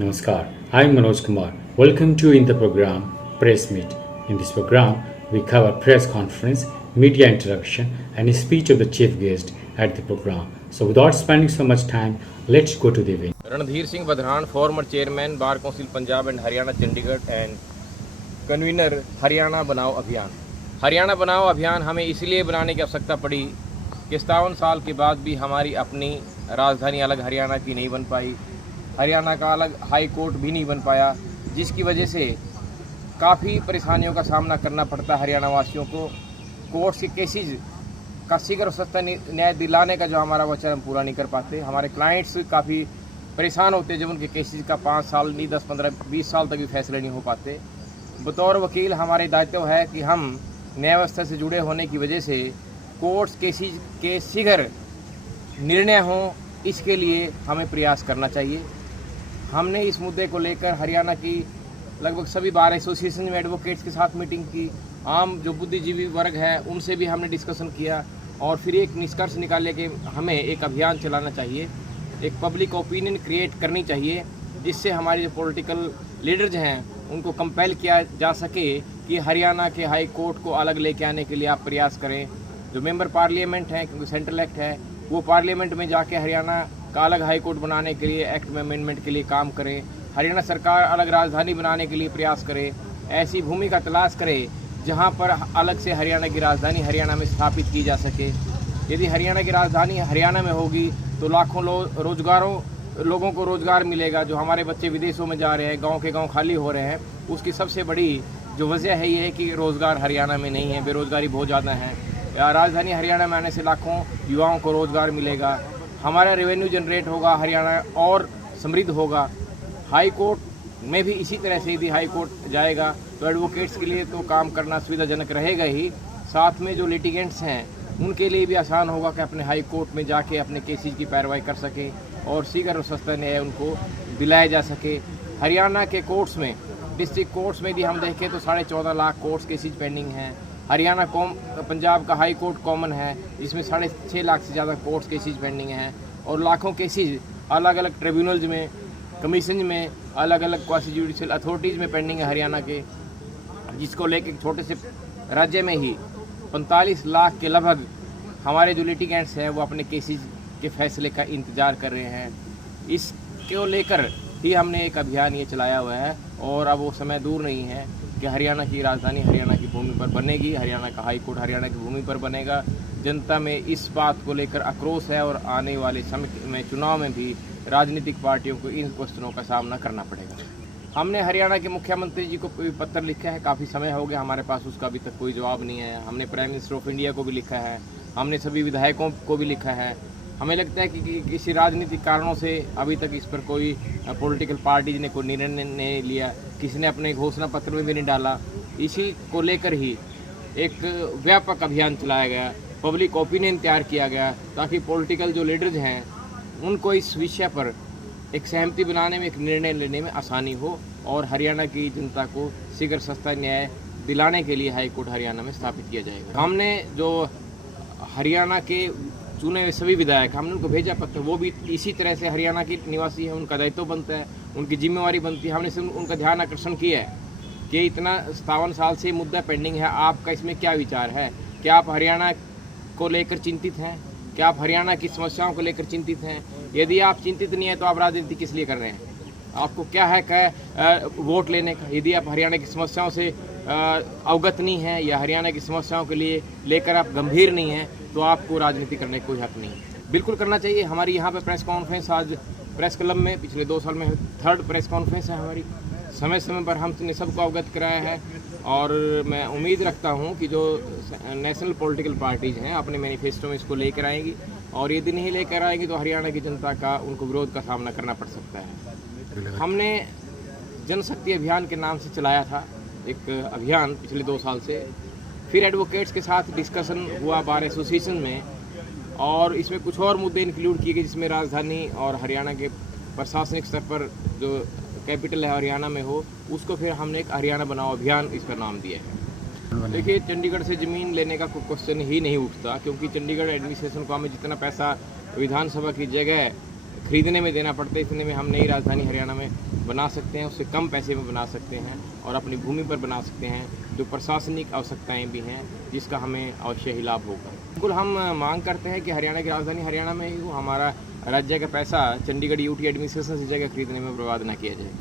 Namaskar, I am Manoj Kumar. Welcome to in the program Press Meet. In this program, we cover press conference, media interaction, and a speech of the chief guest at the program. So, without spending so much time, let's go to the event. Randhir Singh Badhran, former chairman bar council Punjab and Haryana Chandigarh and convener Haryana बनाओ अभियान। हरियाणा बनाओ अभियान हमें इसलिए बनाने की आवश्यकता पड़ी कि 57 साल के बाद भी हमारी अपनी राजधानी अलग हरियाणा की नहीं बन पाई, हरियाणा का अलग हाई कोर्ट भी नहीं बन पाया, जिसकी वजह से काफ़ी परेशानियों का सामना करना पड़ता है हरियाणा वासियों को। कोर्ट के केसेज का शीघ्र और सस्ता न्याय दिलाने का जो हमारा वचन हम पूरा नहीं कर पाते। हमारे क्लाइंट्स काफ़ी परेशान होते हैं जब उनके केसेज का 5 साल नहीं 10, 15, 20 साल तक भी फैसले नहीं हो पाते। बतौर वकील हमारे दायित्व है कि हम न्याय व्यवस्था से जुड़े होने की वजह से कोर्ट्स केसेज के शीघ्र निर्णय हों, इसके लिए हमें प्रयास करना चाहिए। हमने इस मुद्दे को लेकर हरियाणा की लगभग सभी बार एसोसिएशन में एडवोकेट्स के साथ मीटिंग की, आम जो बुद्धिजीवी वर्ग है उनसे भी हमने डिस्कशन किया और फिर एक निष्कर्ष निकाले कि हमें एक अभियान चलाना चाहिए, एक पब्लिक ओपिनियन क्रिएट करनी चाहिए, जिससे हमारे जो पॉलिटिकल लीडर्स हैं उनको कंपेल किया जा सके कि हरियाणा के हाई कोर्ट को अलग लेके आने के लिए आप प्रयास करें। जो मेंबर पार्लियामेंट हैं, क्योंकि सेंट्रल एक्ट है, वो पार्लियामेंट में जाके हरियाणा का अलग हाई कोर्ट बनाने के लिए एक्ट में अमेंडमेंट के लिए काम करें। हरियाणा सरकार अलग राजधानी बनाने के लिए प्रयास करे, ऐसी भूमि का तलाश करे जहां पर अलग से हरियाणा की राजधानी हरियाणा में स्थापित की जा सके। यदि हरियाणा की राजधानी हरियाणा में होगी तो लाखों लोगों को रोज़गार मिलेगा। जो हमारे बच्चे विदेशों में जा रहे हैं, गांव के गांव खाली हो रहे हैं, उसकी सबसे बड़ी जो वजह है ये है कि रोज़गार हरियाणा में नहीं है, बेरोज़गारी बहुत ज़्यादा है। राजधानी हरियाणा में आने से लाखों युवाओं को रोज़गार मिलेगा, हमारा रेवेन्यू जनरेट होगा, हरियाणा और समृद्ध होगा। हाई कोर्ट में भी इसी तरह से यदि हाई कोर्ट जाएगा तो एडवोकेट्स के लिए तो काम करना सुविधाजनक रहेगा ही, साथ में जो लिटिगेंट्स हैं उनके लिए भी आसान होगा कि अपने हाई कोर्ट में जाके अपने केसेज की पैरवाई कर सकें और शीघ्र और सस्ता न्याय उनको दिलाया जा सके। हरियाणा के कोर्ट्स में, डिस्ट्रिक्ट कोर्ट्स में यदि हम देखें तो 14.5 लाख कोर्ट्स केसेज पेंडिंग हैं। हरियाणा पंजाब का हाई कोर्ट कॉमन है, जिसमें 6.5 लाख से ज़्यादा कोर्ट्स केसेज पेंडिंग हैं और लाखों केसेज अलग अलग ट्रिब्यूनल्स में, कमीशन में, अलग अलग क्वासी जुडिशियल अथॉरिटीज़ में पेंडिंग है हरियाणा के, जिसको लेकर छोटे से राज्य में ही 45 लाख के लगभग हमारे जो लिटिगेंट्स हैं वो अपने केसेज के फैसले का इंतज़ार कर रहे हैं। इसको लेकर ही हमने एक अभियान ये चलाया हुआ है और अब वो समय दूर नहीं है कि हरियाणा की राजधानी हरियाणा की भूमि पर बनेगी, हरियाणा का हाई कोर्ट हरियाणा की भूमि पर बनेगा। जनता में इस बात को लेकर आक्रोश है और आने वाले समय में चुनाव में भी राजनीतिक पार्टियों को इन क्वेश्चनों का सामना करना पड़ेगा। हमने हरियाणा के मुख्यमंत्री जी को पत्र लिखा है, काफ़ी समय हो गया हमारे पास उसका अभी तक कोई जवाब नहीं है। हमने प्राइम मिनिस्टर ऑफ इंडिया को भी लिखा है, हमने सभी विधायकों को भी लिखा है। हमें लगता है कि किसी राजनीतिक कारणों से अभी तक इस पर कोई पॉलिटिकल पार्टी ने कोई निर्णय नहीं लिया, किसी ने अपने घोषणा पत्र में भी नहीं डाला। इसी को लेकर ही एक व्यापक अभियान चलाया गया, पब्लिक ओपिनियन तैयार किया गया, ताकि पॉलिटिकल जो लीडर्स हैं उनको इस विषय पर एक सहमति बनाने में, एक निर्णय लेने में आसानी हो और हरियाणा की जनता को शीघ्र सस्ता न्याय दिलाने के लिए हाई कोर्ट हरियाणा में स्थापित किया जाएगा। हमने जो हरियाणा के चुने हुए सभी विधायक, हमने उनको भेजा पत्र, वो भी इसी तरह से हरियाणा के निवासी हैं, उनका दायित्व बनता है, उनकी जिम्मेवारी बनती है। हमने सिर्फ उनका ध्यान आकर्षण किया है कि इतना 57 साल से मुद्दा पेंडिंग है, आपका इसमें क्या विचार है? क्या आप हरियाणा को लेकर चिंतित हैं? क्या आप हरियाणा की समस्याओं को लेकर चिंतित हैं? यदि आप चिंतित नहीं हैं तो आप राजनीति किस लिए कर रहे हैं? आपको क्या है वोट लेने का? यदि आप हरियाणा की समस्याओं से अवगत नहीं हैं या हरियाणा की समस्याओं के लिए लेकर आप गंभीर नहीं हैं तो आपको राजनीति करने का कोई हक नहीं है। बिल्कुल करना चाहिए। हमारी यहाँ पे प्रेस कॉन्फ्रेंस आज प्रेस क्लब में पिछले 2 साल में 3rd प्रेस कॉन्फ्रेंस है हमारी। समय समय पर हमने सबको अवगत कराया है और मैं उम्मीद रखता हूँ कि जो नेशनल पॉलिटिकल पार्टीज़ हैं अपने मैनिफेस्टो में इसको लेकर आएंगी और यदि नहीं लेकर आएंगी तो हरियाणा की जनता का उनको विरोध का सामना करना पड़ सकता है। हमने जनशक्ति अभियान के नाम से चलाया था एक अभियान पिछले 2 साल से, फिर एडवोकेट्स के साथ डिस्कशन हुआ बार एसोसिएशन में और इसमें कुछ और मुद्दे इंक्लूड किए गए, जिसमें राजधानी और हरियाणा के प्रशासनिक स्तर पर जो कैपिटल है हरियाणा में हो, उसको फिर हमने एक हरियाणा बनाओ अभियान इसका नाम दिया है। देखिए, चंडीगढ़ से ज़मीन लेने का कोई क्वेश्चन ही नहीं उठता, क्योंकि चंडीगढ़ एडमिनिस्ट्रेशन को हमें जितना पैसा विधानसभा की जगह खरीदने में देना पड़ता है, इतने में हम नई राजधानी हरियाणा में बना सकते हैं उससे कम पैसे में बना सकते हैं और अपनी भूमि पर बना सकते हैं, जो प्रशासनिक आवश्यकताएं भी हैं जिसका हमें अवश्य ही लाभ होगा। बिल्कुल हम मांग करते हैं कि हरियाणा की राजधानी हरियाणा में ही हो, हमारा राज्य का पैसा चंडीगढ़ यूटी एडमिनिस्ट्रेशन से जगह खरीदने में बर्बाद ना किया जाए।